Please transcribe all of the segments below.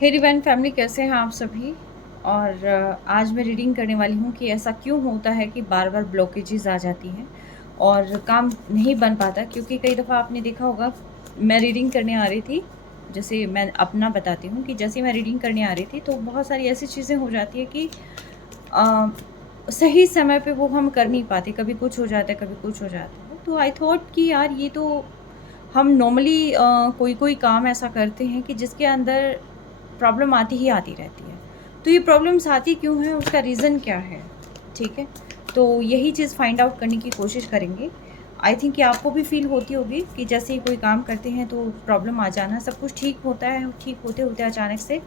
हे divine family, कैसे हैं आप सभी। और आज मैं रीडिंग करने वाली हूँ कि ऐसा क्यों होता है कि बार बार ब्लॉकेजेस आ जाती हैं और काम नहीं बन पाता। क्योंकि कई दफ़ा आपने देखा होगा, मैं रीडिंग करने आ रही थी, जैसे मैं अपना बताती हूँ कि जैसे मैं रीडिंग करने आ रही थी तो बहुत सारी ऐसी चीज़ें हो जाती है कि अ, सही समय पे वो हम कर नहीं पाते, कभी कुछ हो जाता है, कभी कुछ हो जाता है। तो आई थॉट कि यार ये तो हम नॉर्मली कोई-कोई काम ऐसा करते हैं कि जिसके अंदर प्रॉब्लम आती ही आती रहती है। तो ये प्रॉब्लम्स आती क्यों हैं, उसका रीज़न क्या है? ठीक है? तो यही चीज़ फाइंड आउट करने की कोशिश करेंगे। आई थिंक कि आपको भी फ़ील होती होगी कि जैसे ही कोई काम करते हैं तो प्रॉब्लम आ जाना, सब कुछ ठीक होता है, ठीक होते-होते अचानक से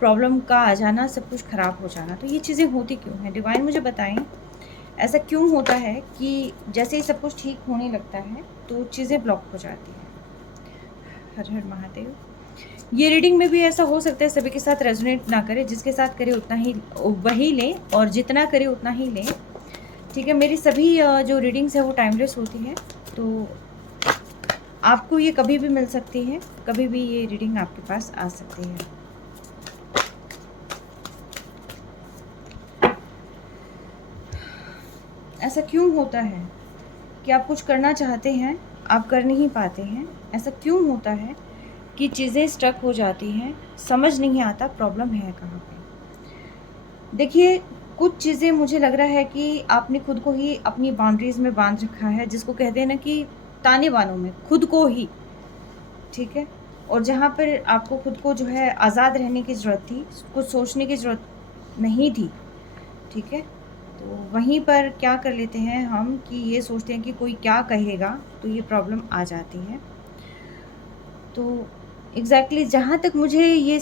प्रॉब्लम का आ जाना, सब कुछ ख़राब हो जाना। तो ये चीज़ें होती क्यों हैं? डिवाइन मुझे बताएँ, ऐसा क्यों होता है कि जैसे ही सब कुछ ठीक होने लगता है, तो चीज़ें ब्लॉक हो जाती हैं? हर हर महादेव। ये रीडिंग में भी ऐसा हो सकता है, सभी के साथ रेज़ोनेट ना करे, जिसके साथ करे उतना ही वही लें और जितना करे उतना ही लें। ठीक है? मेरी सभी जो रीडिंग्स है वो टाइमलेस होती है, तो आपको ये कभी भी मिल सकती है, कभी भी ये रीडिंग आपके पास आ सकती है। ऐसा क्यों होता है कि आप कुछ करना चाहते हैं, आप कर नहीं पाते हैं? ऐसा क्यों होता है कि चीज़ें स्टक हो जाती हैं, समझ नहीं आता प्रॉब्लम है कहाँ पे? देखिए, कुछ चीज़ें मुझे लग रहा है कि आपने खुद को ही अपनी बाउंड्रीज़ में बाँध रखा है, जिसको कहते हैं ना कि ताने-बानों में, खुद को ही, ठीक है? और जहाँ पर आपको खुद को जो है आज़ाद रहने की ज़रूरत थी, कुछ सोचने की ज़रूरत नहीं थी, ठीक है? तो वहीं पर क्या कर लेते हैं हम कि ये सोचते हैं कि कोई क्या कहेगा, तो ये प्रॉब्लम आ जाती है। तो एग्ज़ैक्टली जहाँ तक मुझे ये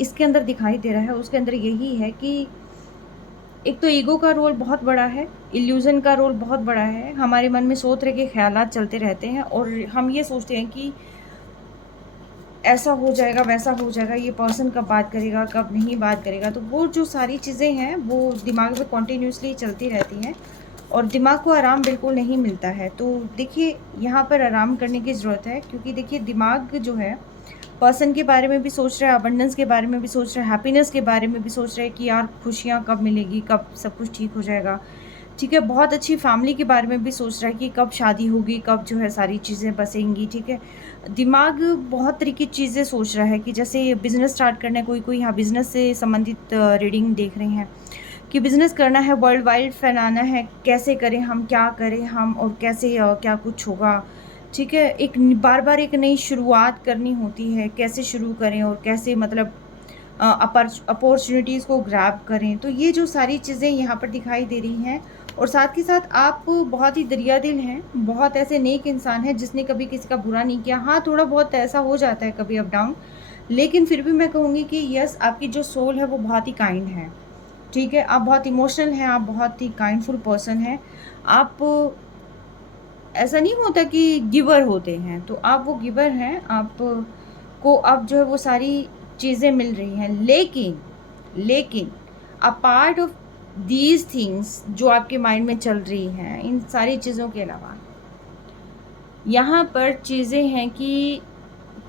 इसके अंदर दिखाई दे रहा है, उसके अंदर यही है कि एक तो ईगो का रोल बहुत बड़ा है, इल्यूज़न का रोल बहुत बड़ा है। हमारे मन में 100 तरह के ख़्यालात चलते रहते हैं और हम ये सोचते हैं कि ऐसा हो जाएगा, वैसा हो जाएगा, ये पर्सन कब बात करेगा, कब नहीं बात करेगा। तो वो जो सारी चीज़ें हैं, वो दिमाग में कंटीन्यूअसली चलती रहती हैं और दिमाग को आराम बिल्कुल नहीं मिलता है। तो देखिए, यहाँ पर आराम करने की ज़रूरत है, क्योंकि देखिए दिमाग जो है, पर्सन के बारे में भी सोच रहा है, अबंडेंस के बारे में भी सोच रहा है, हैप्पीनेस के बारे में भी सोच रहा है कि यार खुशियाँ कब मिलेगी, कब सब कुछ ठीक हो जाएगा। ठीक है, बहुत अच्छी फैमिली के बारे में भी सोच रहा है कि कब शादी होगी, कब जो है सारी चीज़ें बसेंगी, ठीक है। दिमाग बहुत तरह की चीज़ें सोच रहा है कि जैसे बिज़नेस स्टार्ट करना है, कोई-कोई यहाँ बिज़नेस से संबंधित रीडिंग देख रहे हैं कि बिज़नेस करना है, वर्ल्ड वाइड फैलाना है, कैसे करें हम, क्या करें हम और कैसे क्या कुछ होगा, ठीक है। एक न बार-बार एक नई शुरुआत करनी होती है, कैसे शुरू करें और कैसे मतलब अपॉर्च्युनिटीज़ को ग्रैब करें। तो ये जो सारी चीज़ें यहाँ पर दिखाई दे रही हैं और साथ ही साथ आप बहुत ही दरिया-दिल हैं, बहुत ऐसे नेक इंसान हैं जिसने कभी किसी का बुरा नहीं किया। हाँ, थोड़ा बहुत ऐसा हो जाता है कभी अप डाउन, लेकिन फिर भी मैं कहूँगी कि यस, आपकी जो सोल है वो बहुत ही काइंड है, ठीक है? आप बहुत इमोशनल हैं, आप बहुत ही काइंडफुल पर्सन हैं। आप ऐसा नहीं होता कि गिवर होते हैं, तो आप वो गिवर हैं, आप को अब जो है वो सारी चीज़ें मिल रही हैं। लेकिन a part of these things जो आपके माइंड में चल रही हैं, इन सारी चीज़ों के अलावा, यहाँ पर चीज़ें हैं कि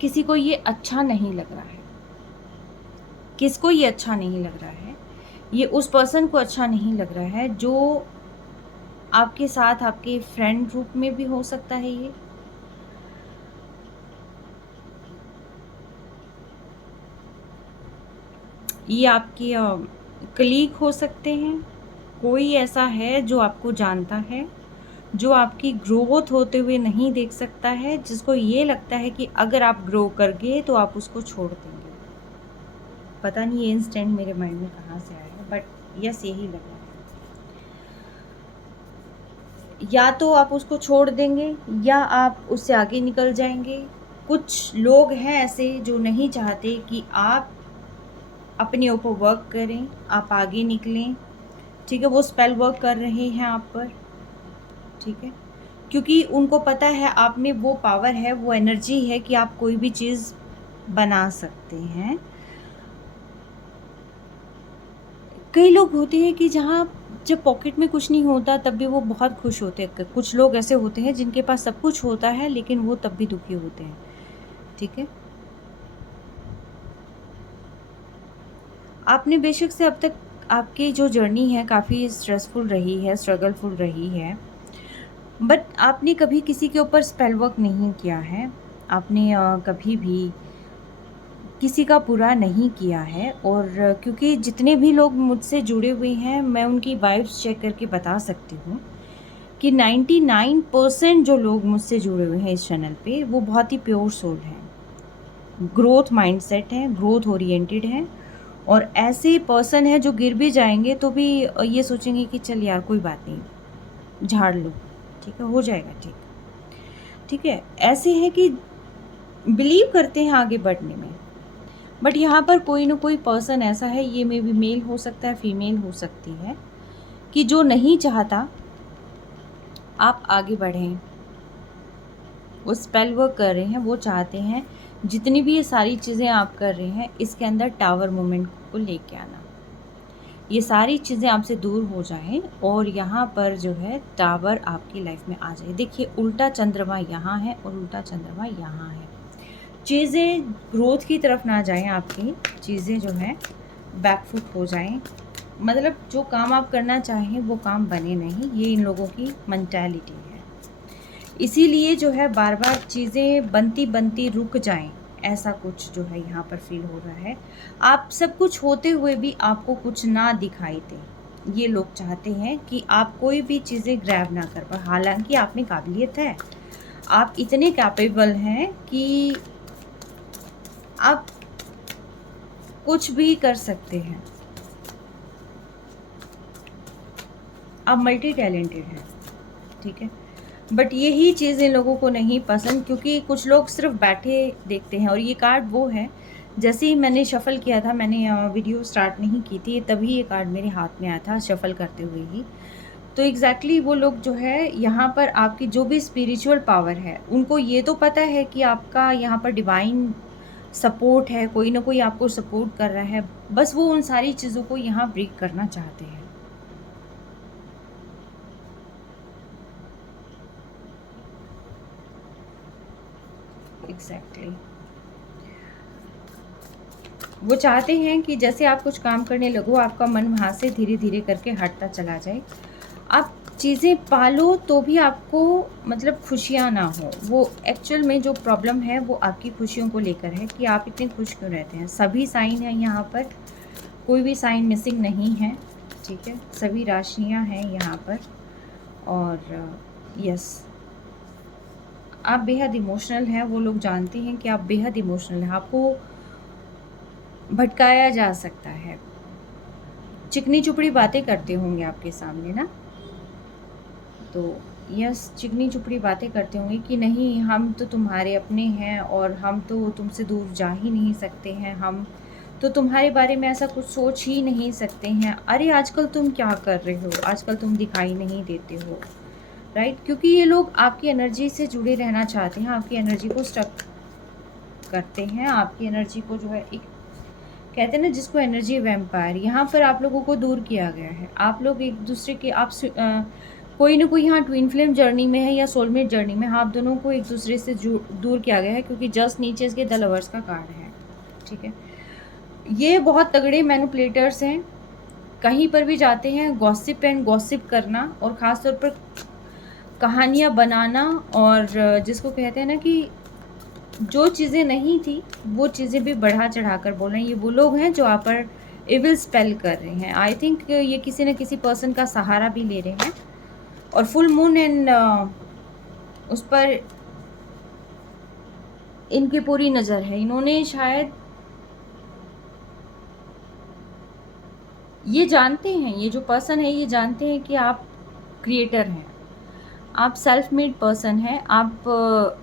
किसी को ये अच्छा नहीं लग रहा है। किसको ये अच्छा नहीं लग रहा है? ये उस पर्सन को अच्छा नहीं लग रहा है जो आपके साथ आपके फ्रेंड ग्रुप में भी हो सकता है ये। ये आपके कलीग हो सकते हैं। कोई ऐसा है जो आपको जानता है, जो आपकी ग्रोथ होते हुए नहीं देख सकता है, जिसको ये लगता है कि अगर आप ग्रो कर गए तो आप उसको छोड़ देंगे। पता नहीं ये इंसिडेंट मेरे माइंड में कहाँ से आया है, बट यस, यही लग रहा है। या तो आप उसको छोड़ देंगे या आप उससे आगे निकल जाएँगे। कुछ लोग हैं ऐसे जो नहीं चाहते कि आप अपने ऊपर वर्क करें, आप आगे निकलें, ठीक है? वो स्पेल वर्क कर रहे हैं आप पर, ठीक है? क्योंकि उनको पता है आप में वो पावर है, वो एनर्जी है कि आप कोई भी चीज़ बना सकते हैं। कई लोग होते हैं कि जहाँ जब पॉकेट में कुछ नहीं होता तब भी वो बहुत खुश होते हैं। क कुछ लोग ऐसे होते हैं जिनके पास सब कुछ होता है लेकिन वो तब भी दुखी होते हैं, ठीक है? आपने बेशक से अब तक आपकी जो जर्नी है काफ़ी स्ट्रेसफुल रही है, स्ट्रगलफुल रही है, बट आपने कभी किसी के ऊपर स्पेल वर्क नहीं किया है। आपने कभी भी किसी का बुरा नहीं किया है। और क्योंकि जितने भी लोग मुझसे जुड़े हुए हैं, मैं उनकी वाइब्स चेक करके बता सकती हूँ कि 99% जो लोग मुझसे जुड़े हुए हैं इस चैनल पे, वो बहुत ही प्योर सोल हैं, ग्रोथ माइंडसेट हैं, ग्रोथ ओरिएंटेड हैं। और ऐसे पर्सन हैं जो गिर भी जाएंगे तो भी ये सोचेंगे कि चल यार कोई बात नहीं, झाड़ लो, ठीक है, हो जाएगा ठीक, ठीक है। ऐसे हैं कि बिलीव करते हैं आगे बढ़ने में। बट यहाँ पर कोई ना कोई पर्सन ऐसा है, ये मे बी मेल हो सकता है, फीमेल हो सकती है, कि जो नहीं चाहता आप आगे बढ़ें। वो स्पेल वर्क कर रहे हैं, वो चाहते हैं जितनी भी ये सारी चीज़ें आप कर रहे हैं इसके अंदर टावर मोमेंट को लेके आना, ये सारी चीज़ें आपसे दूर हो जाएं और यहाँ पर जो है टावर आपकी लाइफ में आ जाए। देखिए उल्टा चंद्रमा यहाँ है और उल्टा चंद्रमा यहाँ है। चीज़ें ग्रोथ की तरफ ना जाएं, आपकी चीज़ें जो है बैकफुट हो जाएं, मतलब जो काम आप करना चाहें वो काम बने नहीं, ये इन लोगों की मेंटालिटी है। इसीलिए जो है बार बार चीज़ें बनती बनती रुक जाएं, ऐसा कुछ जो है यहाँ पर फील हो रहा है। आप सब कुछ होते हुए भी आपको कुछ ना दिखाई दे, ये लोग चाहते हैं कि आप कोई भी चीज़ें ग्रैब ना कर पाए। हालांकि आप में काबिलियत है, आप इतने कैपेबल हैं कि आप कुछ भी कर सकते हैं, आप मल्टी टैलेंटेड हैं, ठीक है। बट यही चीज़ इन लोगों को नहीं पसंद, क्योंकि कुछ लोग सिर्फ बैठे देखते हैं। और ये कार्ड वो है, जैसे ही मैंने शफ़ल किया था, मैंने वीडियो स्टार्ट नहीं की थी तभी ये कार्ड मेरे हाथ में आया था शफ़ल करते हुए ही। तो एग्जैक्टली वो लोग जो है यहाँ पर आपकी जो भी स्पिरिचुअल पावर है, उनको ये तो पता है कि आपका यहाँ पर डिवाइन सपोर्ट है, कोई ना कोई आपको सपोर्ट कर रहा है, बस वो उन सारी चीज़ों को यहाँ ब्रेक करना चाहते हैं। एग्जैक्टली वो चाहते हैं कि जैसे आप कुछ काम करने लगो, आपका मन वहाँ से धीरे धीरे करके हटता चला जाए। आप चीज़ें पालो तो भी आपको मतलब खुशियाँ ना हो। वो एक्चुअल में जो प्रॉब्लम है वो आपकी खुशियों को लेकर है कि आप इतने खुश क्यों रहते हैं। सभी साइन हैं यहाँ पर, कोई भी साइन मिसिंग नहीं है, ठीक है, सभी राशियाँ हैं यहाँ पर। और यस, आप बेहद इमोशनल हैं, वो लोग जानते हैं कि आप बेहद इमोशनल हैं, आपको भटकाया जा सकता है। चिकनी चुपड़ी बातें करते होंगे आपके सामने ना, तो यस, चिकनी चुपड़ी बातें करते होंगे कि नहीं हम तो तुम्हारे अपने हैं और हम तो तुमसे दूर जा ही नहीं सकते हैं, हम तो तुम्हारे बारे में ऐसा कुछ सोच ही नहीं सकते हैं। अरे आजकल तुम क्या कर रहे हो, आजकल तुम दिखाई नहीं देते हो, राइट। क्योंकि ये लोग आपकी एनर्जी से जुड़े रहना चाहते हैं, आपकी एनर्जी को स्टक करते हैं, आपकी एनर्जी को जो है एक कहते हैं ना जिसको एनर्जी वैम्पायर, यहाँ पर आप लोगों को दूर किया गया है। आप लोग एक दूसरे के कोई ना कोई यहाँ ट्विन फ्लेम जर्नी में है या सोलमेट जर्नी में, आप दोनों को एक दूसरे से दूर किया गया है, क्योंकि जस्ट नीचे इसके द लवर्स का कार्ड है, ठीक है। ये बहुत तगड़े मैनिपुलेटर्स हैं, कहीं पर भी जाते हैं गॉसिप एंड गॉसिप करना, और ख़ास तौर पर कहानियाँ बनाना, और जिसको कहते हैं ना कि जो चीज़ें नहीं थी वो चीज़ें भी बढ़ा चढ़ा कर बोल रहे हैं। ये वो लोग हैं जो आप पर इविल स्पेल कर रहे हैं। आई थिंक ये किसी न किसी पर्सन का सहारा भी ले रहे हैं, और फुल मून एंड उस पर इनकी पूरी नज़र है। इन्होंने शायद ये जानते हैं, ये जो पर्सन है ये जानते हैं कि आप क्रिएटर हैं, आप सेल्फ मेड पर्सन हैं, आप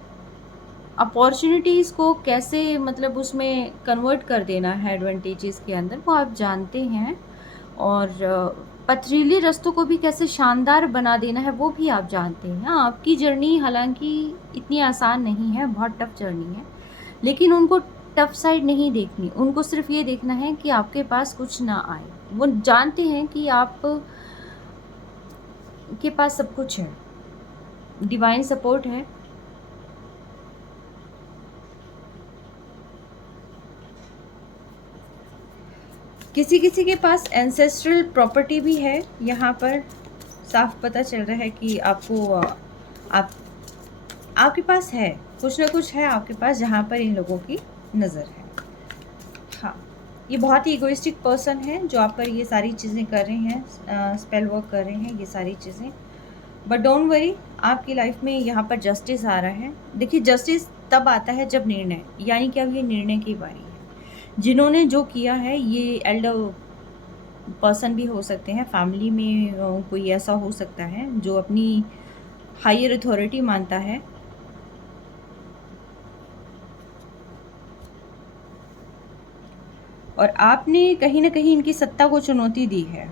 अपॉर्चुनिटीज़ को कैसे मतलब उसमें कन्वर्ट कर देना है एडवांटेजेस के अंदर, वो आप जानते हैं। और पथरीले रास्तों को भी कैसे शानदार बना देना है वो भी आप जानते हैं। आपकी जर्नी हालांकि इतनी आसान नहीं है, बहुत टफ जर्नी है, लेकिन उनको टफ साइड नहीं देखनी, उनको सिर्फ ये देखना है कि आपके पास कुछ ना आए। वो जानते हैं कि आप के पास सब कुछ है, डिवाइन सपोर्ट है, किसी किसी के पास एंसेस्ट्रल प्रॉपर्टी भी है। यहाँ पर साफ पता चल रहा है कि आप आपके पास है, कुछ ना कुछ है आपके पास जहाँ पर इन लोगों की नज़र है। हाँ, ये बहुत ही इगोइस्टिक पर्सन है जो आप पर ये सारी चीज़ें कर रहे हैं, स्पेल वर्क कर रहे हैं, ये सारी चीज़ें। बट डोंट वरी, आपकी लाइफ में यहाँ पर जस्टिस आ रहा है। देखिए, जस्टिस तब आता है जब निर्णय, यानी कि अब ये निर्णय की बारी है। जिन्होंने जो किया है, ये एल्डर पर्सन भी हो सकते हैं, फैमिली में कोई ऐसा हो सकता है जो अपनी हायर अथॉरिटी मानता है। और आपने कहीं ना कहीं इनकी सत्ता को चुनौती दी है,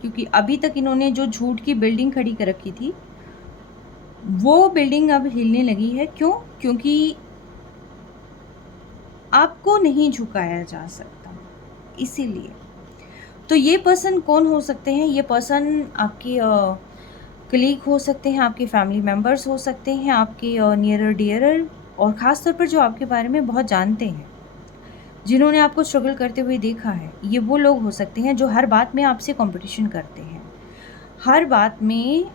क्योंकि अभी तक इन्होंने जो झूठ की बिल्डिंग खड़ी कर रखी थी, वो बिल्डिंग अब हिलने लगी है। क्यों? क्योंकि आपको नहीं झुकाया जा सकता, इसीलिए। तो ये पर्सन कौन हो सकते हैं? ये पर्सन आपके कलीग हो सकते हैं, आपके फैमिली मेम्बर्स हो सकते हैं, आपके नियरर डियरर, और ख़ास तौर पर जो आपके बारे में बहुत जानते हैं, जिन्होंने आपको स्ट्रगल करते हुए देखा है। ये वो लोग हो सकते हैं जो हर बात में आपसे कंपटीशन करते हैं, हर बात में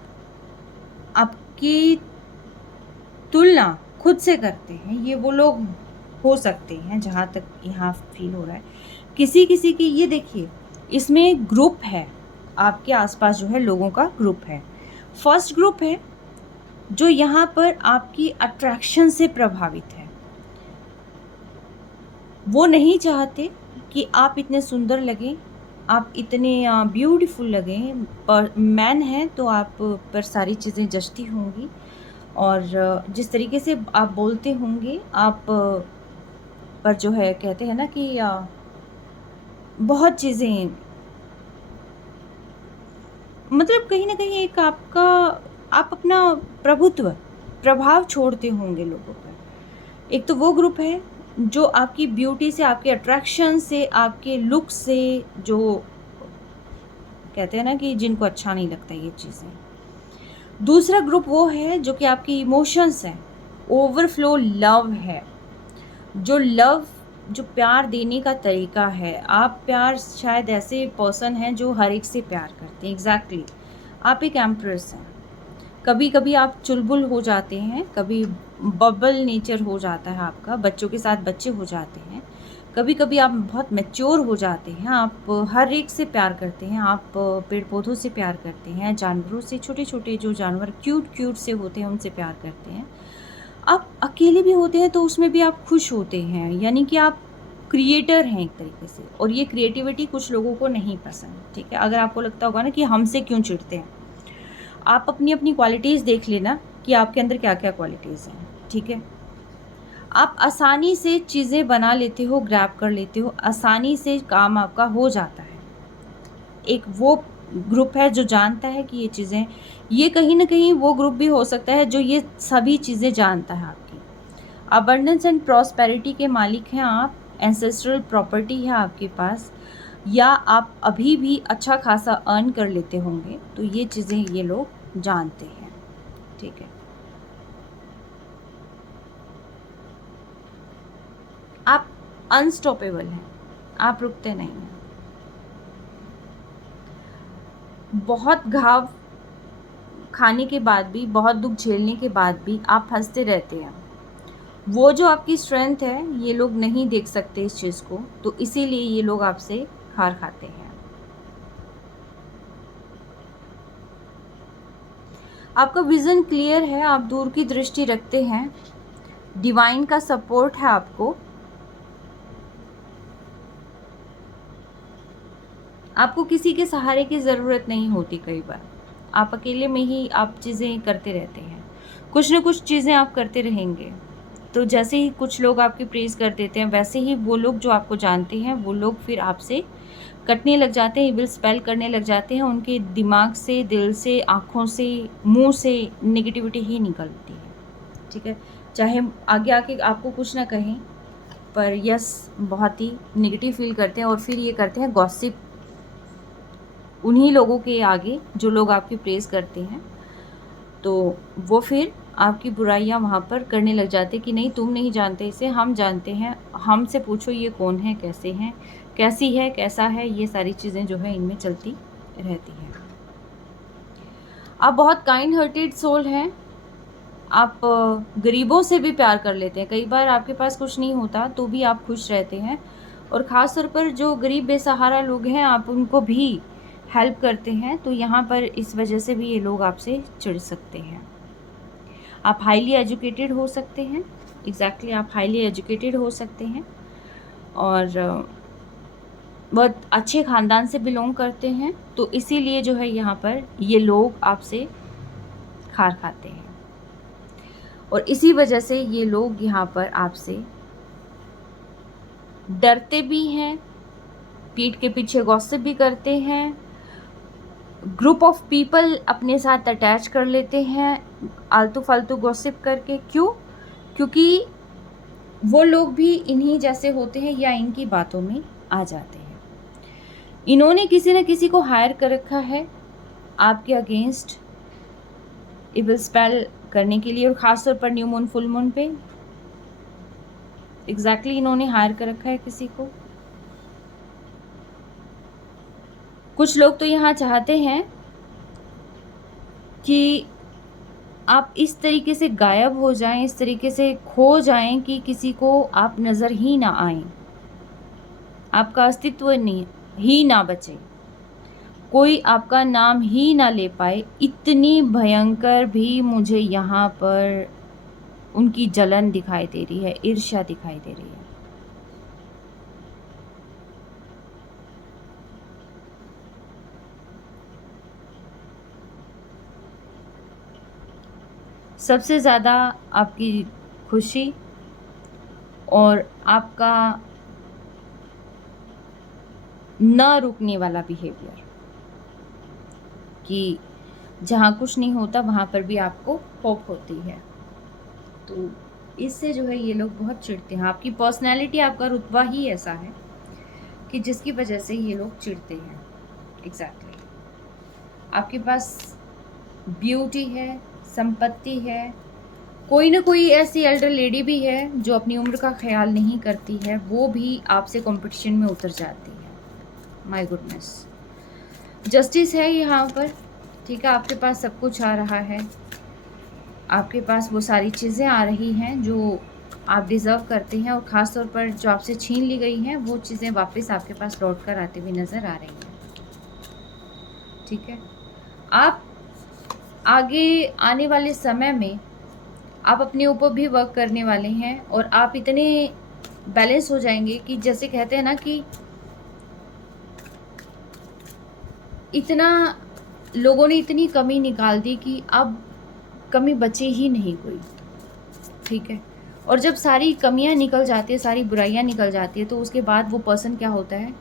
आपकी तुलना खुद से करते हैं। ये वो लोग हो सकते हैं जहाँ तक यहाँ फील हो रहा है। किसी किसी की, ये देखिए, इसमें ग्रुप है, आपके आसपास जो है लोगों का ग्रुप है। फर्स्ट ग्रुप है जो यहाँ पर आपकी अट्रैक्शन से प्रभावित है। वो नहीं चाहते कि आप इतने सुंदर लगें, आप इतने ब्यूटीफुल लगें। पर मैन हैं तो आप पर सारी चीज़ें जचती होंगी, और जिस तरीके से आप बोलते होंगे, आप पर जो है कहते हैं ना कि बहुत चीज़ें, मतलब कहीं ना कहीं एक आपका, आप अपना प्रभाव छोड़ते होंगे लोगों पर। एक तो वो ग्रुप है जो आपकी ब्यूटी से, आपके अट्रैक्शन से, आपके लुक से, जो कहते हैं ना कि जिनको अच्छा नहीं लगता ये चीज़ें। दूसरा ग्रुप वो है जो कि आपकी इमोशंस हैं, ओवरफ्लो लव है। जो प्यार देने का तरीका है। आप प्यार, शायद ऐसे पर्सन हैं जो हर एक से प्यार करते हैं। एग्जैक्टली, आप एक एम्प्रेस हैं। कभी कभी आप चुलबुल हो जाते हैं, कभी बबल नेचर हो जाता है आपका, बच्चों के साथ बच्चे हो जाते हैं। कभी कभी आप बहुत मैच्योर हो जाते हैं, आप हर एक से प्यार करते हैं, आप पेड़ पौधों से प्यार करते हैं, जानवरों से, छोटे छोटे जो जानवर क्यूट से होते हैं उनसे प्यार करते हैं। आप अकेले भी होते हैं तो उसमें भी आप खुश होते हैं, यानी कि आप क्रिएटर हैं एक तरीके से। और ये क्रिएटिविटी कुछ लोगों को नहीं पसंद, ठीक है। अगर आपको लगता होगा ना कि हमसे क्यों चिढ़ते हैं, आप अपनी अपनी क्वालिटीज़ देख लेना कि आपके अंदर क्या क्या क्वालिटीज़ हैं, ठीक है। आप आसानी से चीज़ें बना लेते हो, ग्रैब कर लेते हो, आसानी से काम आपका हो जाता है। एक वो ग्रुप है जो जानता है कि ये चीज़ें, ये कहीं ना कहीं वो ग्रुप भी हो सकता है जो ये सभी चीज़ें जानता है आपकी। अबंडेंस एंड प्रॉस्पेरिटी के मालिक हैं आप, एंसेस्ट्रल प्रॉपर्टी है आपके पास, या आप अभी भी अच्छा खासा अर्न कर लेते होंगे, तो ये चीज़ें ये लोग जानते हैं, ठीक है। आप अनस्टॉपेबल हैं, आप रुकते नहीं हैं। बहुत घाव खाने के बाद भी, बहुत दुख झेलने के बाद भी आप हंसते रहते हैं। वो जो आपकी स्ट्रेंथ है, ये लोग नहीं देख सकते इस चीज़ को, तो इसीलिए ये लोग आपसे हार खाते हैं। आपका विज़न क्लियर है, आप दूर की दृष्टि रखते हैं, डिवाइन का सपोर्ट है आपको। आपको किसी के सहारे की ज़रूरत नहीं होती। कई बार आप अकेले में ही आप चीज़ें करते रहते हैं, कुछ ना कुछ चीज़ें आप करते रहेंगे। तो जैसे ही कुछ लोग आपकी प्रेज़ कर देते हैं, वैसे ही वो लोग जो आपको जानते हैं, वो लोग फिर आपसे कटने लग जाते हैं, इविल स्पेल करने लग जाते हैं। उनके दिमाग से, दिल से, आँखों से, मुँह से नेगेटिविटी ही निकलती है, ठीक है। चाहे आगे आके आपको कुछ ना कहें, पर यस, बहुत ही नेगेटिव फील करते हैं, और फिर ये करते हैं गॉसिप उन्हीं लोगों के आगे जो लोग आपकी प्रेज़ करते हैं। तो वो फिर आपकी बुराइयां वहाँ पर करने लग जाते कि नहीं तुम नहीं जानते इसे, हम जानते हैं, हमसे पूछो ये कौन है, कैसे हैं, कैसी है, कैसा है, ये सारी चीज़ें जो है इनमें चलती रहती हैं। आप बहुत काइंड हार्टेड सोल हैं, आप गरीबों से भी प्यार कर लेते हैं। कई बार आपके पास कुछ नहीं होता तो भी आप खुश रहते हैं, और ख़ास तौर पर जो गरीब बेसहारा लोग हैं आप उनको भी हेल्प करते हैं। तो यहाँ पर इस वजह से भी ये लोग आपसे चिढ़ सकते हैं। आप हाईली एजुकेटेड हो सकते हैं, एग्जैक्टली आप हाईली एजुकेटेड हो सकते हैं, और बहुत अच्छे ख़ानदान से बिलोंग करते हैं, तो इसीलिए जो है यहाँ पर ये लोग आपसे खार खाते हैं, और इसी वजह से ये लोग यहाँ पर आपसे डरते भी हैं, पीठ के पीछे गॉसिप भी करते हैं, ग्रुप ऑफ पीपल अपने साथ अटैच कर लेते हैं आलतू फालतू गॉसिप करके। क्यों? क्योंकि वो लोग भी इन्हीं जैसे होते हैं या इनकी बातों में आ जाते हैं। इन्होंने किसी न किसी को हायर कर रखा है आपके अगेंस्ट इविल स्पेल करने के लिए, और ख़ास तौर पर न्यू मून फुल मून पे एग्जैक्टली इन्होंने हायर कर रखा है किसी को। कुछ लोग तो यहाँ चाहते हैं कि आप इस तरीके से गायब हो जाएं, इस तरीके से खो जाएं कि किसी को आप नज़र ही ना आएं, आपका अस्तित्व नहीं ही ना बचे, कोई आपका नाम ही ना ले पाए। इतनी भयंकर भी मुझे यहाँ पर उनकी जलन दिखाई दे रही है, ईर्ष्या दिखाई दे रही है। सबसे ज़्यादा आपकी खुशी और आपका न रुकने वाला बिहेवियर, कि जहाँ कुछ नहीं होता वहाँ पर भी आपको होप होती है, तो इससे जो है ये लोग बहुत चिढ़ते हैं। आपकी पर्सनैलिटी, आपका रुतबा ही ऐसा है कि जिसकी वजह से ये लोग चिढ़ते हैं। एग्जैक्टली आपके पास ब्यूटी है, संपत्ति है, कोई ना कोई ऐसी एल्डर लेडी भी है जो अपनी उम्र का ख्याल नहीं करती है, वो भी आपसे कंपटीशन में उतर जाती है। माय गुडनेस, जस्टिस है यहाँ पर, ठीक है। आपके पास सब कुछ आ रहा है, आपके पास वो सारी चीज़ें आ रही हैं जो आप डिज़र्व करते हैं, और ख़ास तौर पर जो आपसे छीन ली गई हैं वो चीज़ें वापस आपके पास लौट कर आती हुई नज़र आ रही हैं, ठीक है। आप आगे आने वाले समय में आप अपने ऊपर भी वर्क करने वाले हैं, और आप इतने बैलेंस हो जाएंगे कि जैसे कहते हैं ना कि इतना लोगों ने इतनी कमी निकाल दी कि अब कमी बचे ही नहीं कोई, ठीक है। और जब सारी कमियां निकल जाती है, सारी बुराइयां निकल जाती है, तो उसके बाद वो पर्सन क्या होता है,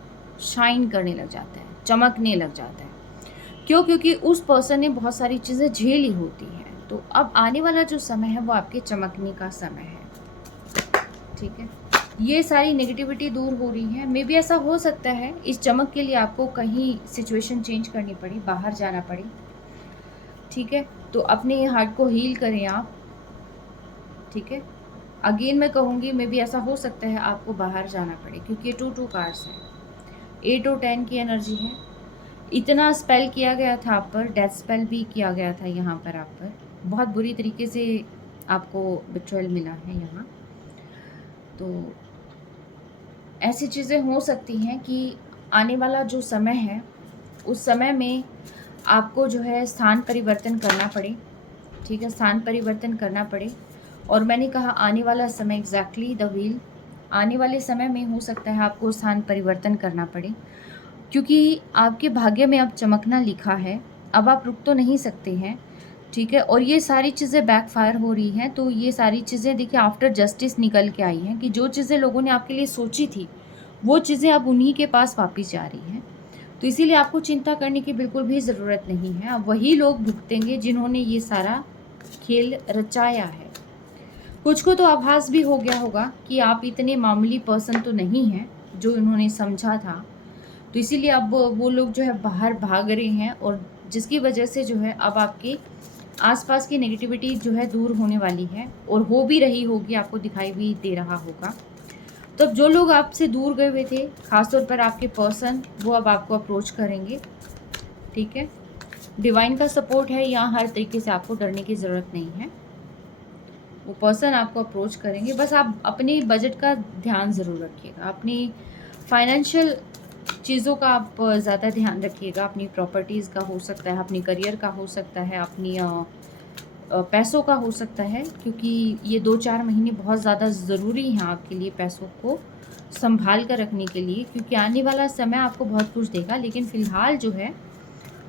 शाइन करने लग जाता है, चमकने लग जाता है। क्यों? क्योंकि उस पर्सन ने बहुत सारी चीज़ें झेली होती हैं। तो अब आने वाला जो समय है वो आपके चमकने का समय है, ठीक है। ये सारी नेगेटिविटी दूर हो रही है। मे बी ऐसा हो सकता है इस चमक के लिए आपको कहीं सिचुएशन चेंज करनी पड़ी, बाहर जाना पड़े, ठीक है। तो अपने हार्ट को हील करें आप, ठीक है। अगेन मैं कहूँगी मे बी ऐसा हो सकता है आपको बाहर जाना पड़े, क्योंकि 2 कार्ड्स हैं, 8 और 10 की एनर्जी है। इतना स्पेल किया गया था आप पर, डेथ स्पेल भी किया गया था यहाँ पर आप पर, बहुत बुरी तरीके से आपको बिट्रेयल मिला है यहाँ। तो ऐसी चीज़ें हो सकती हैं कि आने वाला जो समय है उस समय में आपको जो है स्थान परिवर्तन करना पड़े, ठीक है, स्थान परिवर्तन करना पड़े। और मैंने कहा आने वाला समय, एग्जैक्टली द व्हील, आने वाले समय में हो सकता है आपको स्थान परिवर्तन करना पड़े, क्योंकि आपके भाग्य में अब चमकना लिखा है, अब आप रुक तो नहीं सकते हैं, ठीक है। और ये सारी चीज़ें बैकफायर हो रही हैं, तो ये सारी चीज़ें देखिए आफ्टर जस्टिस निकल के आई हैं कि जो चीज़ें लोगों ने आपके लिए सोची थी वो चीज़ें अब उन्हीं के पास वापस जा रही हैं। तो इसीलिए आपको चिंता करने की बिल्कुल भी ज़रूरत नहीं है। अब वही लोग भुगतेंगे जिन्होंने ये सारा खेल रचाया है। कुछ को तो आभास भी हो गया होगा कि आप इतने मामूली पर्सन तो नहीं हैं जो उन्होंने समझा था, तो इसीलिए अब वो लोग जो है बाहर भाग रहे हैं, और जिसकी वजह से जो है अब आपके आसपास की नेगेटिविटी जो है दूर होने वाली है और हो भी रही होगी, आपको दिखाई भी दे रहा होगा। तो जो लोग आपसे दूर गए हुए थे, खासतौर पर आपके पर्सन, वो अब आपको अप्रोच करेंगे, ठीक है। डिवाइन का सपोर्ट है, यहाँ हर तरीके से आपको डरने की ज़रूरत नहीं है। वो पर्सन आपको अप्रोच करेंगे, बस आप अपनी बजट का ध्यान ज़रूर रखिएगा, अपनी फाइनेंशियल चीज़ों का आप ज़्यादा ध्यान रखिएगा। अपनी प्रॉपर्टीज़ का हो सकता है, अपनी करियर का हो सकता है, अपनी पैसों का हो सकता है, क्योंकि ये 2-4 महीने बहुत ज़्यादा ज़रूरी हैं आपके लिए पैसों को संभाल कर रखने के लिए, क्योंकि आने वाला समय आपको बहुत कुछ देगा, लेकिन फ़िलहाल जो है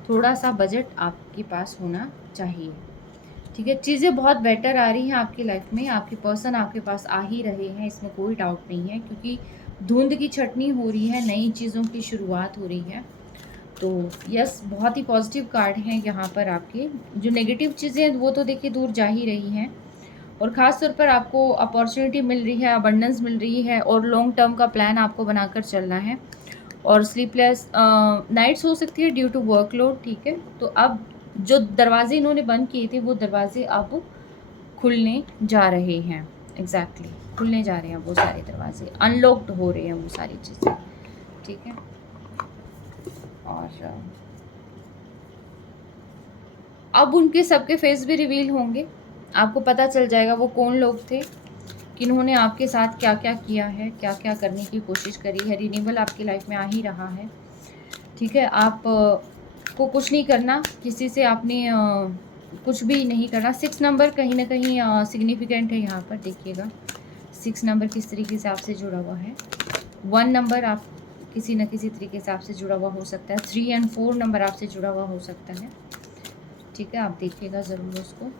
थोड़ा सा बजट आपके पास होना चाहिए, ठीक है। चीज़ें बहुत बेटर आ रही हैं आपकी लाइफ में, आपके पर्सन आपके पास आ ही रहे हैं, इसमें कोई डाउट नहीं है, क्योंकि धुंध की छटनी हो रही है, नई चीज़ों की शुरुआत हो रही है। तो यस, बहुत ही पॉजिटिव कार्ड हैं यहाँ पर आपके। जो नेगेटिव चीज़ें हैं वो तो देखिए दूर जा ही रही हैं, और ख़ास तौर पर आपको अपॉर्चुनिटी मिल रही है, अबंडेंस मिल रही है, और लॉन्ग टर्म का प्लान आपको बनाकर चलना है। और स्लीपलेस नाइट्स हो सकती है ड्यू टू वर्कलोड, ठीक है। तो अब जो दरवाजे इन्होंने बंद किए थे वो दरवाजे अब खुलने जा रहे हैं, एग्जैक्टली खुलने जा रहे हैं वो सारे दरवाजे, अनलॉक्ड हो रहे हैं वो सारी चीज़ें, ठीक है। और अब उनके सबके फेस भी रिवील होंगे, आपको पता चल जाएगा वो कौन लोग थे, किन्होंने आपके साथ क्या क्या किया है, क्या क्या करने की कोशिश करी है। रिन्यूअल आपकी लाइफ में आ ही रहा है, ठीक है। आप को कुछ नहीं करना, किसी से आपने कुछ भी नहीं करना। 6 नंबर कहीं ना कहीं सिग्निफिकेंट है यहाँ पर, देखिएगा 6 नंबर किस तरीके से आपसे जुड़ा हुआ है। 1 नंबर आप किसी न किसी तरीके से आपसे जुड़ा हुआ हो सकता है। 3 एंड 4 नंबर आपसे जुड़ा हुआ हो सकता है, ठीक है। आप देखिएगा ज़रूर उसको।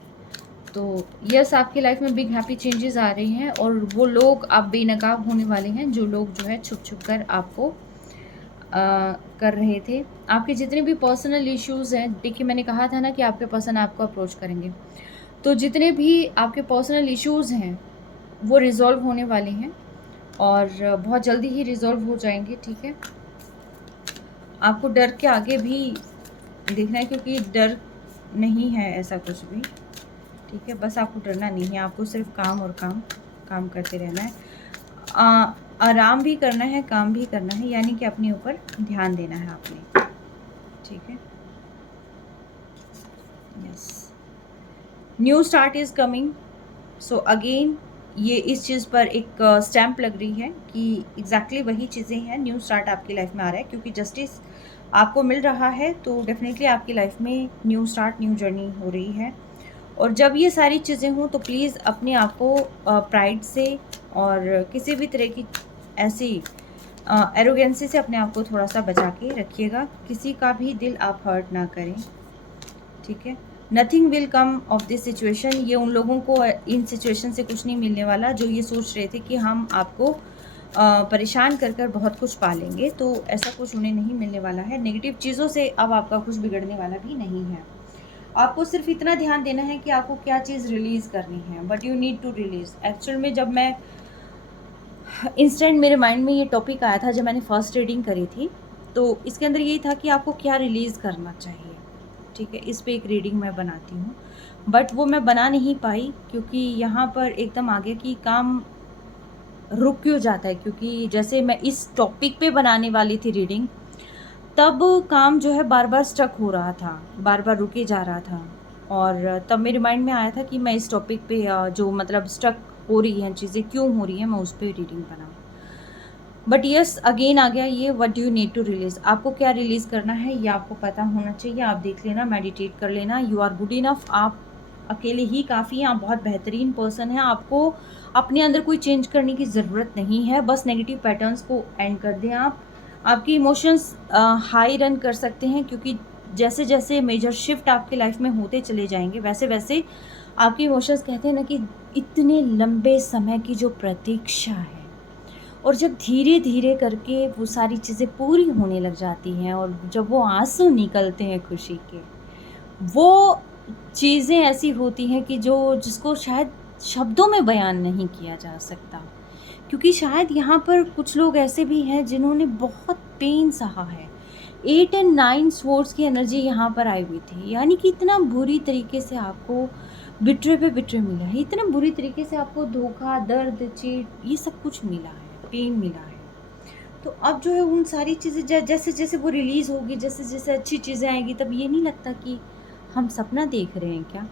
तो यस, आपकी लाइफ में बिग हैप्पी चेंजेस आ रही हैं, और वो लोग आप बेनकाब होने वाले हैं, जो लोग जो है छुप छुप कर आपको कर रहे थे। आपके जितने भी पर्सनल इश्यूज़ हैं, देखिए मैंने कहा था ना कि आपके पर्सन आपको अप्रोच करेंगे, तो जितने भी आपके पर्सनल इश्यूज़ हैं वो रिज़ॉल्व होने वाले हैं, और बहुत जल्दी ही रिज़ॉल्व हो जाएंगे, ठीक है। आपको डर के आगे भी देखना है, क्योंकि डर नहीं है ऐसा कुछ भी, ठीक है। बस आपको डरना नहीं है, आपको सिर्फ काम और काम करते रहना है। आराम भी करना है, काम भी करना है, यानी कि अपने ऊपर ध्यान देना है आपने, ठीक है। Yes, new start is coming. So again ये इस चीज़ पर एक स्टैम्प लग रही है कि एग्जैक्टली वही चीज़ें हैं, न्यू स्टार्ट आपकी लाइफ में आ रहा है, क्योंकि जस्टिस आपको मिल रहा है, तो डेफिनेटली आपकी लाइफ में न्यू स्टार्ट, न्यू जर्नी हो रही है। और जब ये सारी चीज़ें हों तो प्लीज़ अपने आप को प्राइड से और किसी भी तरह की ऐसी एरोगेंसी से अपने आप को थोड़ा सा बचा के रखिएगा, किसी का भी दिल आप हर्ट ना करें, ठीक है। Nothing will come of this situation, ये उन लोगों को इन सिचुएशन से कुछ नहीं मिलने वाला जो ये सोच रहे थे कि हम आपको परेशान कर कर बहुत कुछ पालेंगे, तो ऐसा कुछ उन्हें नहीं मिलने वाला है। नेगेटिव चीज़ों से अब आपका कुछ बिगड़ने वाला भी नहीं है। आपको सिर्फ इतना ध्यान देना है कि आपको क्या चीज़ रिलीज़ करनी है, but you need to release. Actual में जब मैं इंस्टेंट मेरे माइंड में ये टॉपिक आया था, जब मैंने फर्स्ट रीडिंग करी थी, तो इसके अंदर यही था कि आपको क्या रिलीज़ करना चाहिए, ठीक है। इस पे एक रीडिंग मैं बनाती हूँ, बट वो मैं बना नहीं पाई, क्योंकि यहाँ पर एकदम आगे की काम रुक क्यों जाता है, क्योंकि जैसे मैं इस टॉपिक पे बनाने वाली थी रीडिंग, तब काम जो है बार बार स्टक हो रहा था, बार बार रुके जा रहा था, और तब मेरे माइंड में आया था कि मैं इस टॉपिक पे जो मतलब स्टक हो रही हैं चीज़ें क्यों हो रही हैं, मैं उस पर रीडिंग बनाऊँ। बट यस, अगेन आ गया ये, what do you need to release. आपको क्या रिलीज़ करना है ये आपको पता होना चाहिए। आप देख लेना, मेडिटेट कर लेना। यू आर गुड इनफ, आप अकेले ही काफ़ी हैं, आप बहुत बेहतरीन पर्सन हैं। आपको अपने अंदर कोई चेंज करने की ज़रूरत नहीं है, बस नेगेटिव पैटर्न्स को एंड कर दें आप। आपकी इमोशंस हाई रन कर सकते हैं, क्योंकि जैसे जैसे मेजर शिफ्ट आपके लाइफ में होते चले जाएंगे, वैसे वैसे आपके इमोशंस कहते हैं ना कि इतने लंबे समय की जो प्रतीक्षा है, और जब धीरे धीरे करके वो सारी चीज़ें पूरी होने लग जाती हैं, और जब वो आंसू निकलते हैं खुशी के, वो चीज़ें ऐसी होती हैं कि जिसको शायद शब्दों में बयान नहीं किया जा सकता। क्योंकि शायद यहाँ पर कुछ लोग ऐसे भी हैं जिन्होंने बहुत पेन सहा है, 8 एंड 9 स्वॉर्ड्स की एनर्जी यहाँ पर आई हुई थी, यानी कि इतना बुरी तरीके से आपको बिट्रे पे बिट्रे मिला है, इतना बुरी तरीके से आपको धोखा, दर्द, चीट, ये सब कुछ मिला है, पेन मिला है। तो अब जो है उन सारी चीज़ें जैसे जैसे वो रिलीज़ होगी, जैसे जैसे अच्छी चीज़ें आएंगी, तब ये नहीं लगता कि हम सपना देख रहे हैं क्या,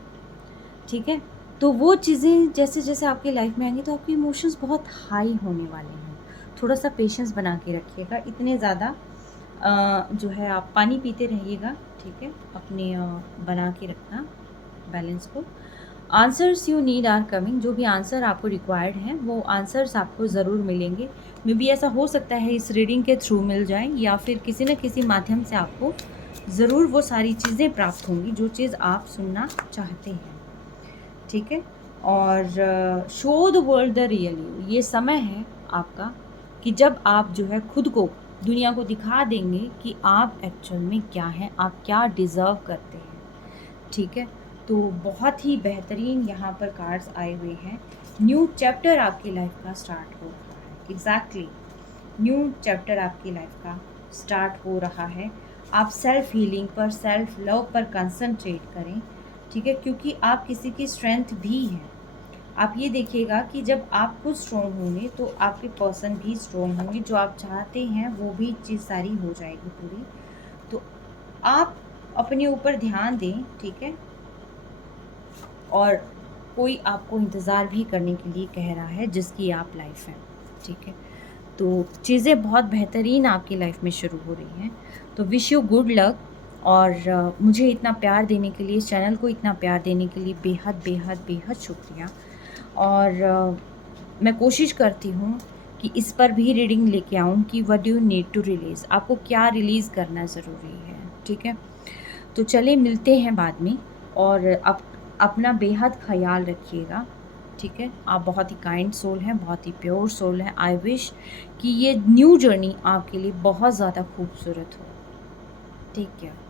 ठीक है। तो वो चीज़ें जैसे जैसे आपकी लाइफ में आएंगी तो आपके इमोशंस बहुत हाई होने वाले हैं। थोड़ा सा पेशेंस बना के रखिएगा, इतने ज़्यादा जो है आप पानी पीते रहिएगा, ठीक है। अपने बना के रखना बैलेंस को। Answers you need are coming, जो भी आंसर आपको रिक्वायर्ड हैं वो आंसर्स आपको ज़रूर मिलेंगे। मे बी ऐसा हो सकता है इस रीडिंग के थ्रू मिल जाए, या फिर किसी न किसी माध्यम से आपको ज़रूर वो सारी चीज़ें प्राप्त होंगी जो चीज़ आप सुनना चाहते हैं, ठीक है। और show the world the real you, ये समय है आपका कि जब आप जो है खुद को दुनिया को दिखा देंगे कि आप एक्चुअल में क्या हैं, आप क्या डिज़र्व करते हैं, ठीक है। तो बहुत ही बेहतरीन यहाँ पर कार्ड्स आए हुए हैं। न्यू चैप्टर आपकी लाइफ का स्टार्ट हो रहा है, एग्जैक्टली न्यू चैप्टर आपकी लाइफ का स्टार्ट हो रहा है। आप सेल्फ हीलिंग पर, सेल्फ लव पर कंसंट्रेट करें, ठीक है, क्योंकि आप किसी की स्ट्रेंथ भी हैं। आप ये देखिएगा कि जब आप खुद स्ट्रॉन्ग होंगे तो आपके पर्सन भी स्ट्रॉन्ग होंगे, जो आप चाहते हैं वो भी चीज़ सारी हो जाएगी पूरी। तो आप अपने ऊपर ध्यान दें, ठीक है। और कोई आपको इंतज़ार भी करने के लिए कह रहा है जिसकी आप लाइफ है, ठीक है। तो चीज़ें बहुत बेहतरीन आपकी लाइफ में शुरू हो रही हैं। तो विश यू गुड लक। और मुझे इतना प्यार देने के लिए, इस चैनल को इतना प्यार देने के लिए बेहद बेहद बेहद शुक्रिया। और मैं कोशिश करती हूँ कि इस पर भी रीडिंग लेके आऊँ कि what do you need to release, आपको क्या रिलीज़ करना ज़रूरी है, ठीक है। तो चलिए मिलते हैं बाद में, और अपना बेहद ख्याल रखिएगा, ठीक है। आप बहुत ही काइंड सोल हैं, बहुत ही प्योर सोल हैं। आई विश कि ये न्यू जर्नी आपके लिए बहुत ज़्यादा खूबसूरत हो। Take care.